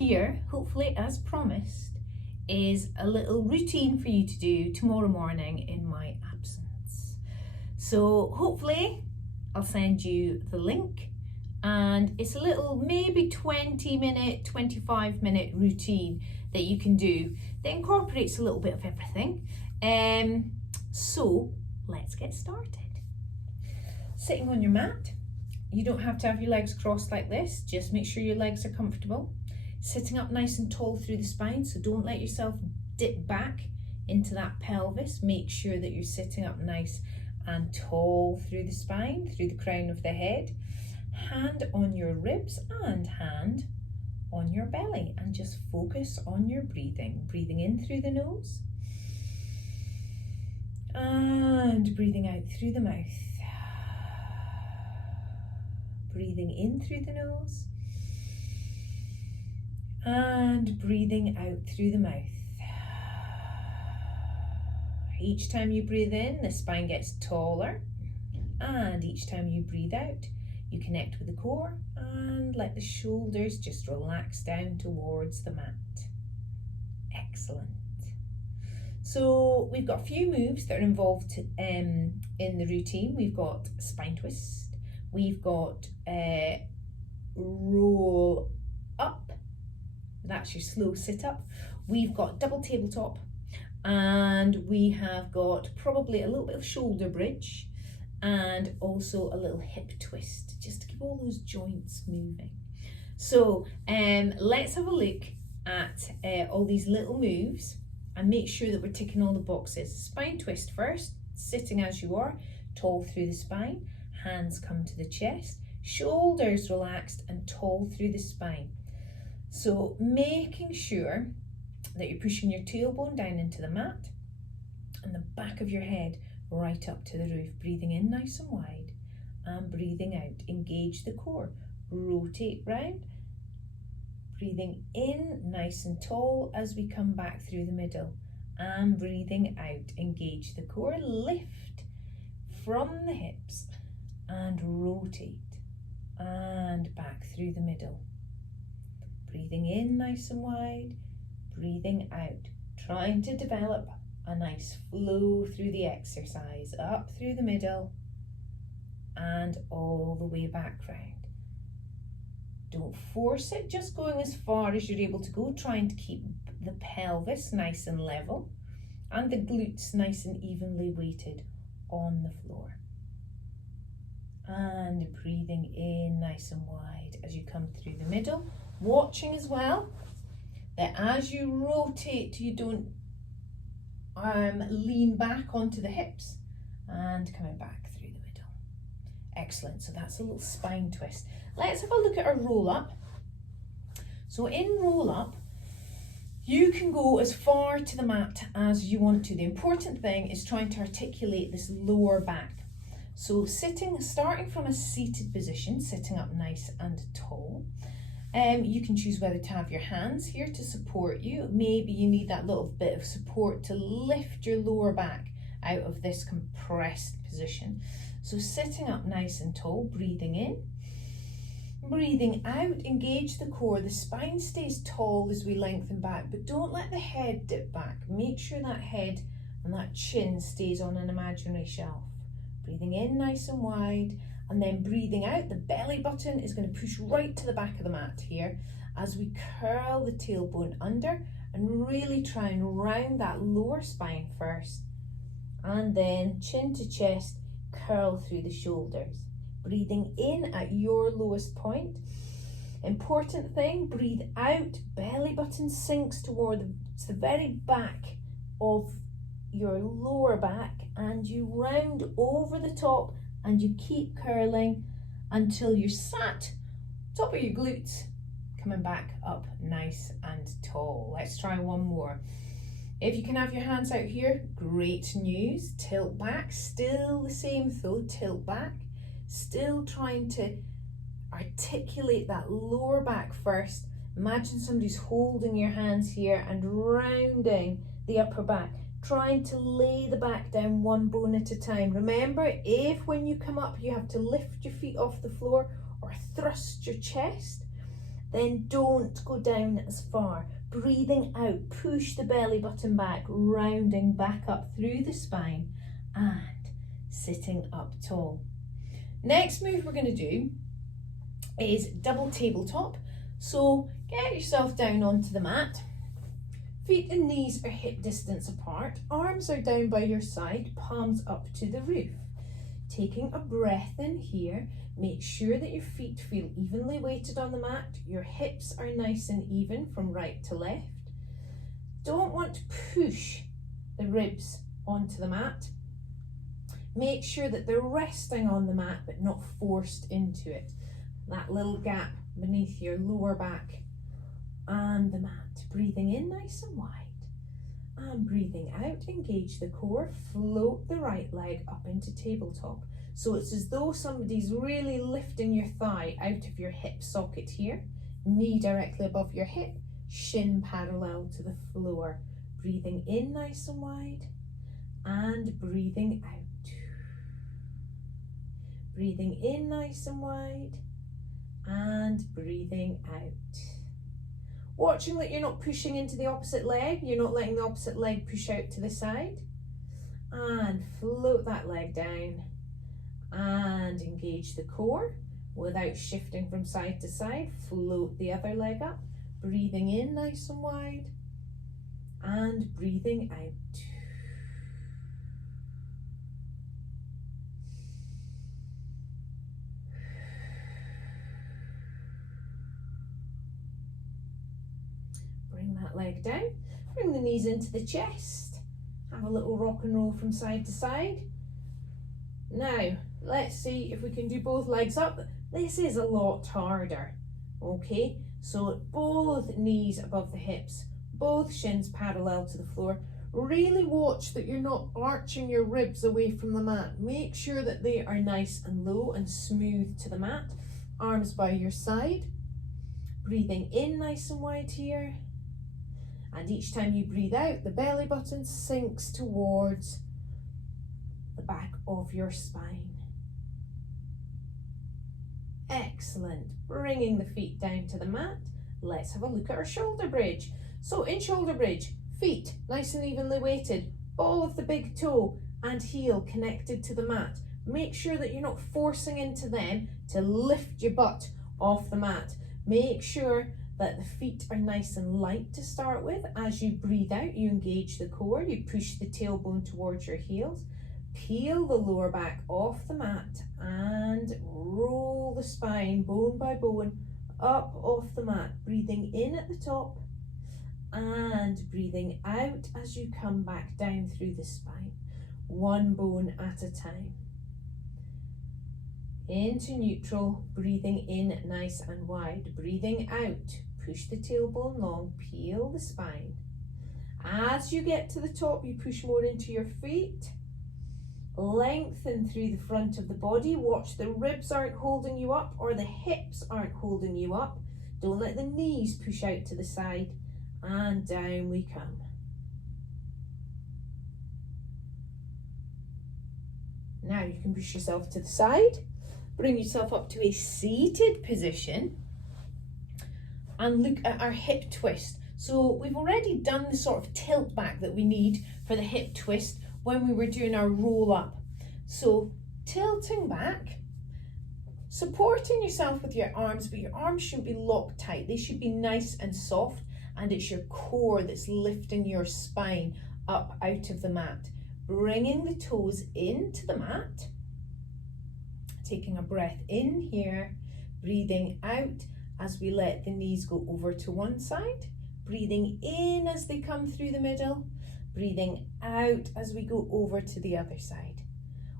Here, hopefully as promised, is a little routine for you to do tomorrow morning in my absence. So hopefully I'll send you the link, and it's a little maybe 20-minute, 25-minute routine that you can do that incorporates a little bit of everything. So let's get started. Sitting on your mat, you don't have to have your legs crossed like this, just make sure your legs are comfortable. Sitting up nice and tall through the spine, so don't let yourself dip back into that pelvis. Make sure that you're sitting up nice and tall through the spine, through the crown of the head. Hand on your ribs and hand on your belly, and just focus on your breathing. Breathing in through the nose and breathing out through the mouth. Breathing in through the nose and breathing out through the mouth. Each time you breathe in, the spine gets taller, and each time you breathe out, you connect with the core and let the shoulders just relax down towards the mat. Excellent. So we've got a few moves that are involved in the routine. We've got spine twist, we've got roll up, that's your slow sit up, we've got double tabletop, and we have got probably a little bit of shoulder bridge, and also a little hip twist, just to keep all those joints moving. So let's have a look at all these little moves and make sure that we're ticking all the boxes. Spine twist first, sitting as you are, tall through the spine, hands come to the chest, shoulders relaxed and tall through the spine. So making sure that you're pushing your tailbone down into the mat and the back of your head right up to the roof. Breathing in nice and wide and breathing out. Engage the core. Rotate round. Breathing in nice and tall as we come back through the middle, and breathing out. Engage the core. Lift from the hips and rotate and back through the middle. Breathing in nice and wide. Breathing out. Trying to develop a nice flow through the exercise, up through the middle and all the way back round. Don't force it, just going as far as you're able to go, trying to keep the pelvis nice and level and the glutes nice and evenly weighted on the floor. And breathing in nice and wide as you come through the middle, watching as well that as you rotate, you don't lean back onto the hips, and coming back through the middle. Excellent. So that's a little spine twist. Let's have a look at our roll up. So in roll up, you can go as far to the mat as you want to. The important thing is trying to articulate this lower back. So starting from a seated position, sitting up nice and tall. You can choose whether to have your hands here to support you. Maybe you need that little bit of support to lift your lower back out of this compressed position. So sitting up nice and tall, breathing in, breathing out, engage the core. The spine stays tall as we lengthen back, but don't let the head dip back. Make sure that head and that chin stays on an imaginary shelf. Breathing in nice and wide, and then breathing out, the belly button is going to push right to the back of the mat here as we curl the tailbone under and really try and round that lower spine first, and then chin to chest, curl through the shoulders. Breathing in at your lowest point. Important thing, breathe out, belly button sinks towards the very back of your lower back, and you round over the top and you keep curling until you're sat top of your glutes, coming back up nice and tall. Let's try one more. If you can have your hands out here, great news. Tilt back, still the same though, tilt back. Still trying to articulate that lower back first. Imagine somebody's holding your hands here and rounding the upper back, trying to lay the back down one bone at a time. Remember, if when you come up you have to lift your feet off the floor or thrust your chest, then don't go down as far. Breathing out, push the belly button back, rounding back up through the spine and sitting up tall. Next move we're going to do is double tabletop. So get yourself down onto the mat. Feet and knees are hip distance apart. Arms are down by your side, palms up to the roof. Taking a breath in here, make sure that your feet feel evenly weighted on the mat. Your hips are nice and even from right to left. Don't want to push the ribs onto the mat. Make sure that they're resting on the mat but not forced into it. That little gap beneath your lower back and the mat. Breathing in nice and wide. And breathing out, engage the core, float the right leg up into tabletop. So it's as though somebody's really lifting your thigh out of your hip socket here. Knee directly above your hip, shin parallel to the floor. Breathing in nice and wide and breathing out. Breathing in nice and wide and breathing out. Watching that you're not pushing into the opposite leg, you're not letting the opposite leg push out to the side. And float that leg down and engage the core without shifting from side to side. Float the other leg up, breathing in nice and wide and breathing out. Bring that leg down, bring the knees into the chest, have a little rock and roll from side to side. Now, let's see if we can do both legs up. This is a lot harder, okay? So both knees above the hips, both shins parallel to the floor. Really watch that you're not arching your ribs away from the mat. Make sure that they are nice and low and smooth to the mat. Arms by your side. Breathing in nice and wide here. And each time you breathe out, the belly button sinks towards the back of your spine. Excellent. Bringing the feet down to the mat. Let's have a look at our shoulder bridge. So in shoulder bridge, feet nice and evenly weighted, ball of the big toe and heel connected to the mat. Make sure that you're not forcing into them to lift your butt off the mat. Make sure that the feet are nice and light to start with. As you breathe out, you engage the core, you push the tailbone towards your heels, peel the lower back off the mat and roll the spine bone by bone up off the mat, breathing in at the top and breathing out as you come back down through the spine, one bone at a time. Into neutral, breathing in nice and wide, breathing out, push the tailbone long, peel the spine. As you get to the top, you push more into your feet, lengthen through the front of the body. Watch the ribs aren't holding you up or the hips aren't holding you up. Don't let the knees push out to the side, and down we come. Now you can push yourself to the side, bring yourself up to a seated position and look at our hip twist. So we've already done the sort of tilt back that we need for the hip twist when we were doing our roll up. So tilting back, supporting yourself with your arms, but your arms shouldn't be locked tight. They should be nice and soft, and it's your core that's lifting your spine up out of the mat. Bringing the toes into the mat, taking a breath in here, breathing out as we let the knees go over to one side, breathing in as they come through the middle, breathing out as we go over to the other side.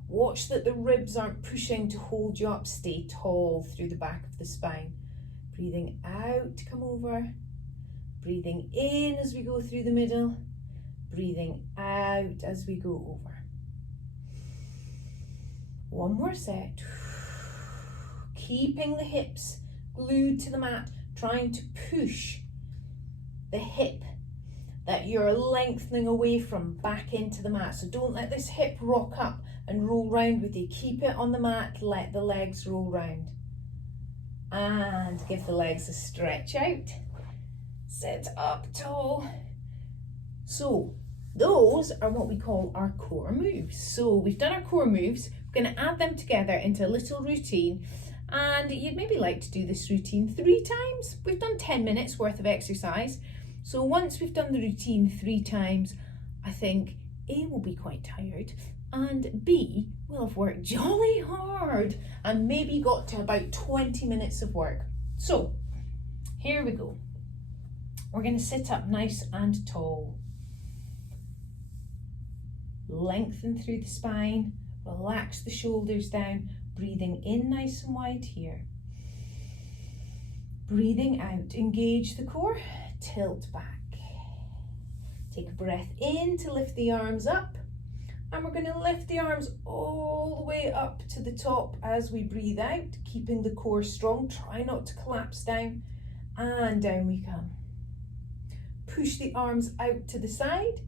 Watch that the ribs aren't pushing to hold you up. Stay tall through the back of the spine. Breathing out, come over. Breathing in as we go through the middle. Breathing out as we go over. One more set. Keeping the hips glued to the mat, trying to push the hip that you're lengthening away from back into the mat. So don't let this hip rock up and roll round with you. Keep it on the mat, let the legs roll round. and give the legs a stretch out. Sit up tall. So those are what we call our core moves. So we've done our core moves. We're going to add them together into a little routine, and you'd maybe like to do this routine 3 times. We've done 10 minutes worth of exercise. So once we've done the routine 3 times, I think A will be quite tired and B will have worked jolly hard and maybe got to about 20 minutes of work. So here we go. We're going to sit up nice and tall. Lengthen through the spine, relax the shoulders down, breathing in nice and wide here. Breathing out, engage the core, tilt back. Take a breath in to lift the arms up, and we're going to lift the arms all the way up to the top as we breathe out, keeping the core strong. Try not to collapse down, and down we come. Push the arms out to the side,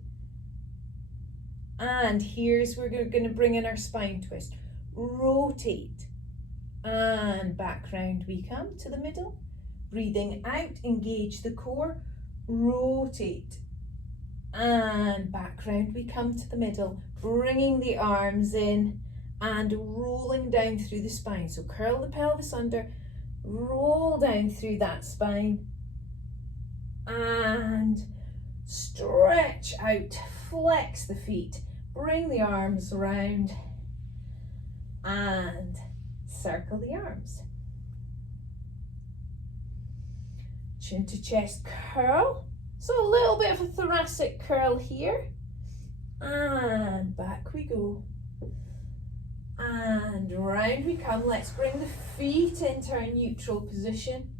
and here's where we're going to bring in our spine twist. Rotate, and back round we come to the middle. Breathing out, engage the core, rotate, and back round we come to the middle, bringing the arms in and rolling down through the spine. So curl the pelvis under, roll down through that spine, and stretch out, flex the feet, bring the arms around, and circle the arms. Chin to chest curl. So a little bit of a thoracic curl here, and back we go, and round we come. Let's bring the feet into our neutral position,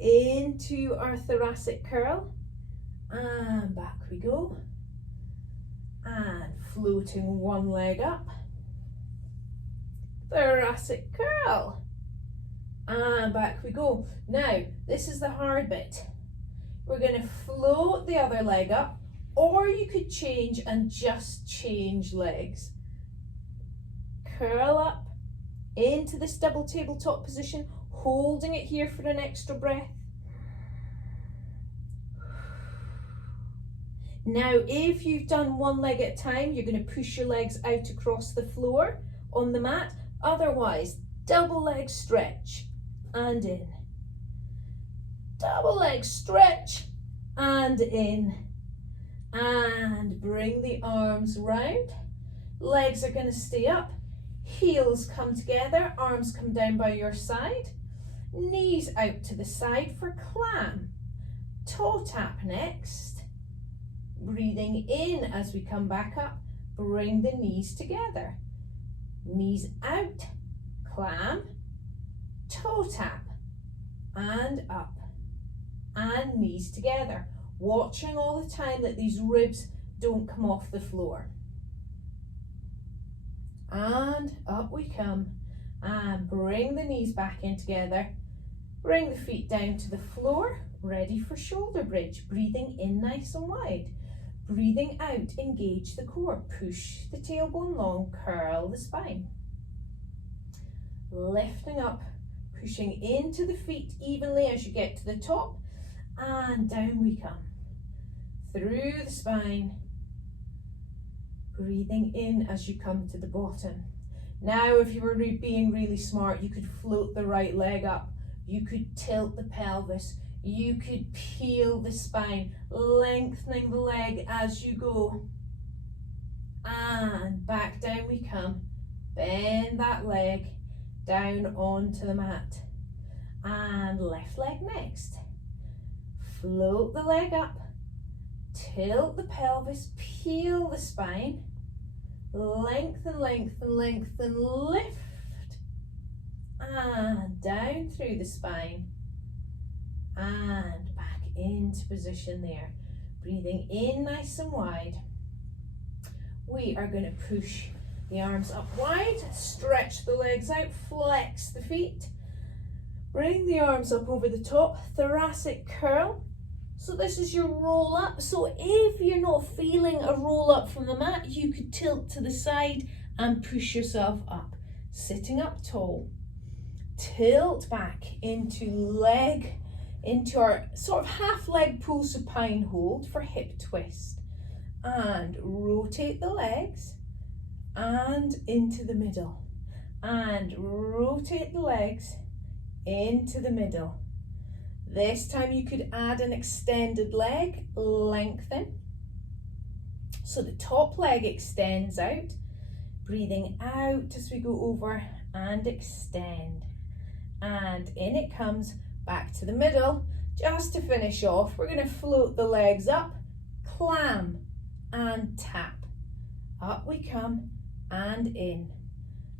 into our thoracic curl, and back we go, and floating one leg up, thoracic curl, and back we go. Now this is the hard bit. We're going to float the other leg up, or you could change and just change legs. Curl up into this double tabletop position, holding it here for an extra breath. Now, if you've done one leg at a time, you're going to push your legs out across the floor on the mat. Otherwise, double leg stretch and in. Double leg stretch and in, and bring the arms round. Legs are going to stay up, heels come together, arms come down by your side, knees out to the side for clam. Toe tap next. Breathing in as we come back up, bring the knees together. Knees out, clam, toe tap, and up. And knees together, watching all the time that these ribs don't come off the floor. And up we come, and bring the knees back in together, bring the feet down to the floor, ready for shoulder bridge. Breathing in nice and wide, breathing out, engage the core, push the tailbone long, curl the spine. Lifting up, pushing into the feet evenly as you get to the top, and down we come, through the spine, breathing in as you come to the bottom. Now, if you were being really smart, you could float the right leg up, you could tilt the pelvis, you could peel the spine, lengthening the leg as you go, and back down we come. Bend that leg down onto the mat, and left leg next. Float the leg up, tilt the pelvis, peel the spine, lengthen, lengthen, lengthen, lift, and down through the spine, and back into position there. Breathing in nice and wide. We are going to push the arms up wide, stretch the legs out, flex the feet, bring the arms up over the top, thoracic curl. So this is your roll up. So if you're not feeling a roll up from the mat, you could tilt to the side and push yourself up. Sitting up tall, tilt back into our sort of half leg pull supine hold for hip twist. And rotate the legs and into the middle. And rotate the legs into the middle. This time you could add an extended leg, lengthen. So the top leg extends out, breathing out as we go over and extend. And in it comes back to the middle. Just to finish off, we're going to float the legs up, clam and tap. Up we come and in,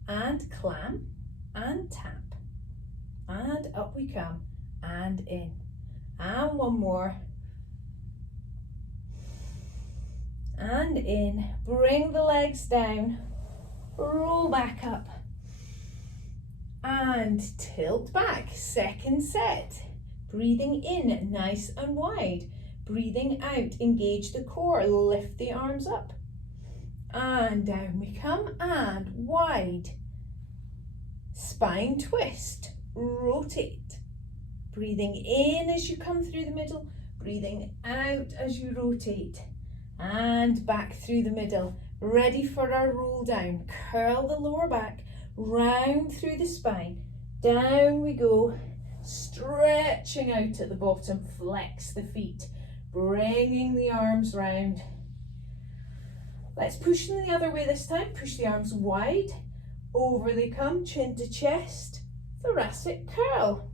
and clam and tap. And up we come and in. And one more. And in. Bring the legs down. Roll back up. And tilt back. Second set. Breathing in nice and wide. Breathing out. Engage the core. Lift the arms up. And down we come. And wide. Spine twist. Rotate. Breathing in as you come through the middle, breathing out as you rotate, and back through the middle. Ready for our roll down. Curl the lower back, round through the spine, down we go, stretching out at the bottom, flex the feet, bringing the arms round. Let's push them the other way this time. Push the arms wide, over they come, chin to chest, thoracic curl.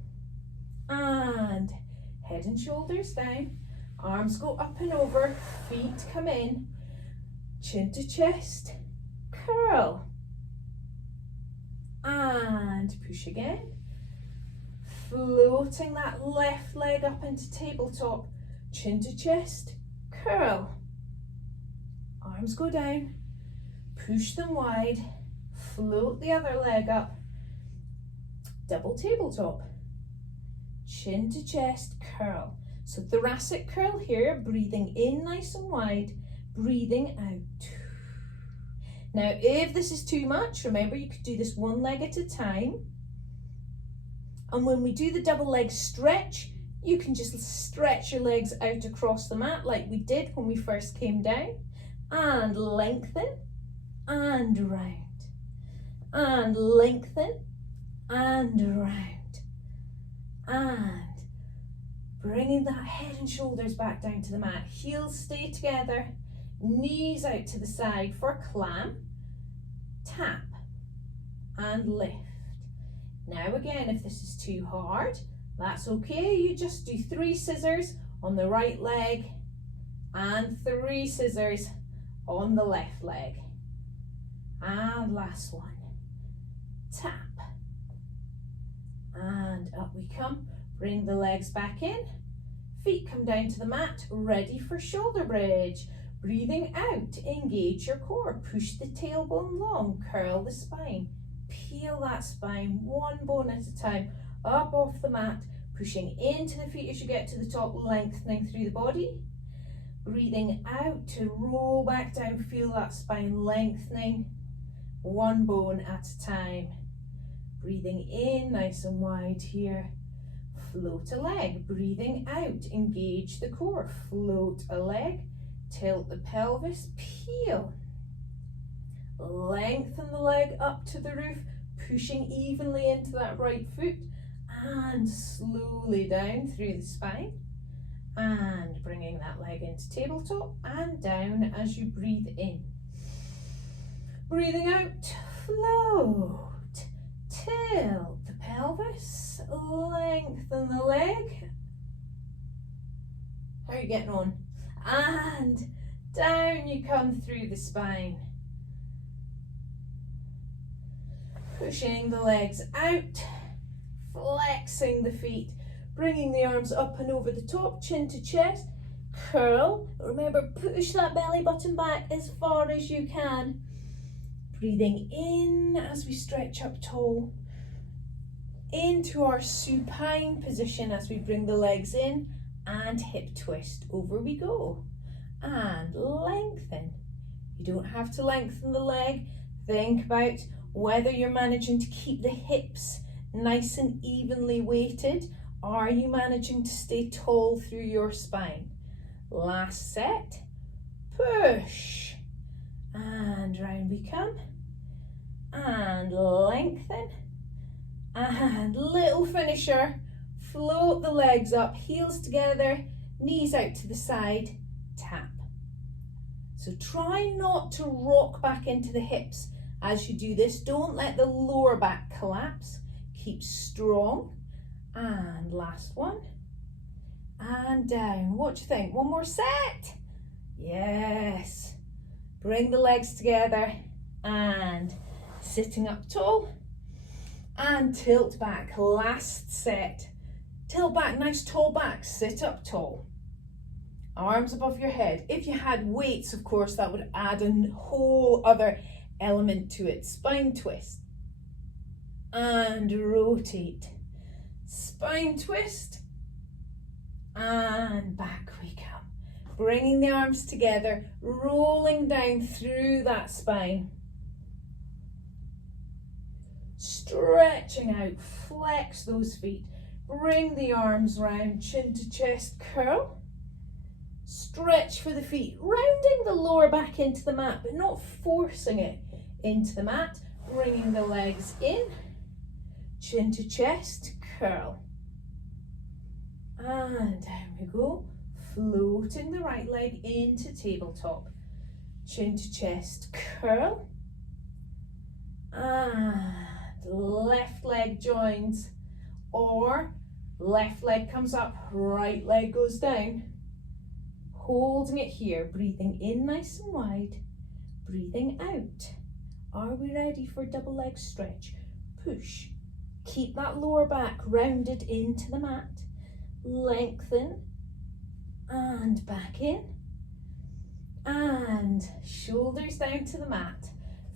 And head and shoulders down, arms go up and over, feet come in, chin to chest, curl. And push again, floating that left leg up into tabletop, chin to chest, curl. Arms go down, push them wide, float the other leg up, double tabletop. Chin to chest, curl. So thoracic curl here, breathing in nice and wide, breathing out. Now, if this is too much, remember you could do this one leg at a time. And when we do the double leg stretch, you can just stretch your legs out across the mat like we did when we first came down. And lengthen, and round. And lengthen, and round. And bringing that head and shoulders back down to the mat. Heels stay together, knees out to the side for clam, tap, and lift. Now again, if this is too hard, that's okay. You just do 3 scissors on the right leg and 3 scissors on the left leg. And last one, tap. And up we come, bring the legs back in, feet come down to the mat, ready for shoulder bridge. Breathing out, engage your core, push the tailbone long, curl the spine, peel that spine, one bone at a time, up off the mat, pushing into the feet as you get to the top, lengthening through the body. Breathing out to roll back down, feel that spine lengthening, one bone at a time. Breathing in nice and wide here, float a leg. Breathing out, engage the core, float a leg, tilt the pelvis, peel. Lengthen the leg up to the roof, pushing evenly into that right foot, and slowly down through the spine. And bringing that leg into tabletop and down as you breathe in. Breathing out, float. Tilt the pelvis, lengthen the leg. How are you getting on? And down you come through the spine. Pushing the legs out, flexing the feet, bringing the arms up and over the top, chin to chest, curl. Remember, push that belly button back as far as you can. Breathing in as we stretch up tall, into our supine position as we bring the legs in, and hip twist, over we go. And lengthen. You don't have to lengthen the leg. Think about whether you're managing to keep the hips nice and evenly weighted? Are you managing to stay tall through your spine? Last set, push, and round we come, and lengthen, and little finisher, float the legs up, heels together, knees out to the side, tap. So try not to rock back into the hips as you do this. Don't let the lower back collapse. Keep strong. And last one. And down. What do you think? One more set? Yes. Bring the legs together and sitting up tall. And tilt back. Last set. Tilt back, nice tall back. Sit up tall. Arms above your head. If you had weights, of course, that would add a whole other element to it. Spine twist. And rotate. Spine twist. And back we come. Bringing the arms together, rolling down through that spine. Stretching out, flex those feet. Bring the arms round, chin to chest, curl. Stretch for the feet, rounding the lower back into the mat, but not forcing it into the mat. Bringing the legs in, chin to chest, curl. And down we go, floating the right leg into tabletop. Chin to chest, curl. And left leg joins, or left leg comes up, right leg goes down. Holding it here, breathing in nice and wide, breathing out. Are we ready for double leg stretch? Push. Keep that lower back rounded into the mat. Lengthen and back in. And shoulders down to the mat.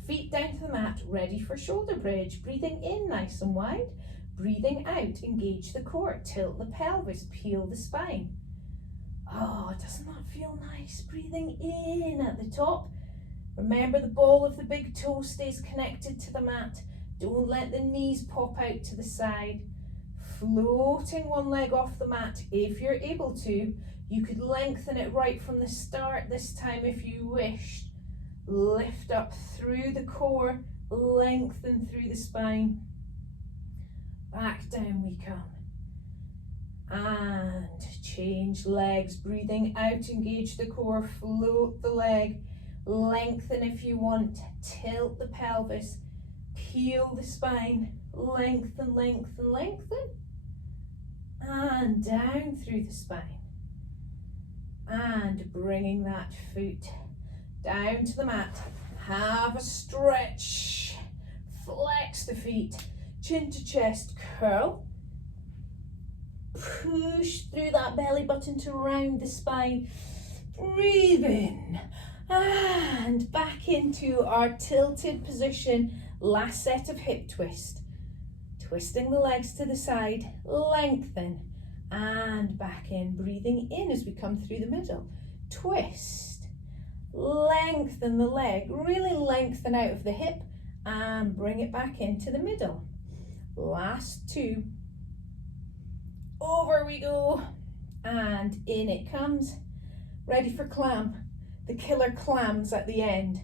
Feet down to the mat, ready for shoulder bridge. Breathing in nice and wide. Breathing out, engage the core. Tilt the pelvis, peel the spine. Oh, doesn't that feel nice? Breathing in at the top. Remember, the ball of the big toe stays connected to the mat. Don't let the knees pop out to the side. Floating one leg off the mat. If you're able to, you could lengthen it right from the start this time if you wished. Lift up through the core, lengthen through the spine. Back down we come. And change legs, breathing out, engage the core, float the leg, lengthen if you want, tilt the pelvis, peel the spine, lengthen, lengthen, lengthen, and down through the spine. And bringing that foot down to the mat, have a stretch, flex the feet, chin to chest, curl. Push through that belly button to round the spine. Breathe in and back into our tilted position. Last set of hip twist. Twisting the legs to the side, lengthen and back in. Breathing in as we come through the middle. Twist, lengthen the leg, really lengthen out of the hip and bring it back into the middle. Last two. Over we go, and in it comes. Ready for clam, the killer clams at the end.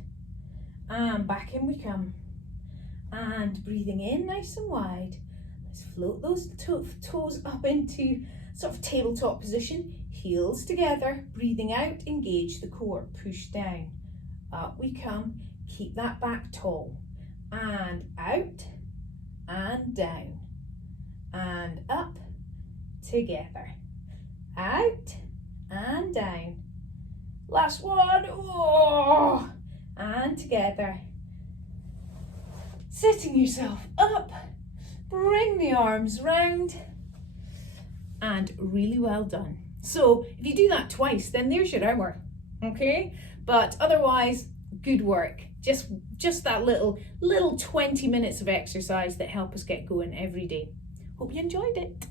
And back in we come. And breathing in nice and wide. Let's float those toes up into sort of tabletop position. Heels together, breathing out, engage the core, push down. Up we come, keep that back tall. And out, and down, and up. Together, out and down. Last one, oh, and together. Sitting yourself up, bring the arms round, and really well done. So if you do that twice, then there's your hour, okay? But otherwise, good work. Just that little 20 minutes of exercise that help us get going every day. Hope you enjoyed it.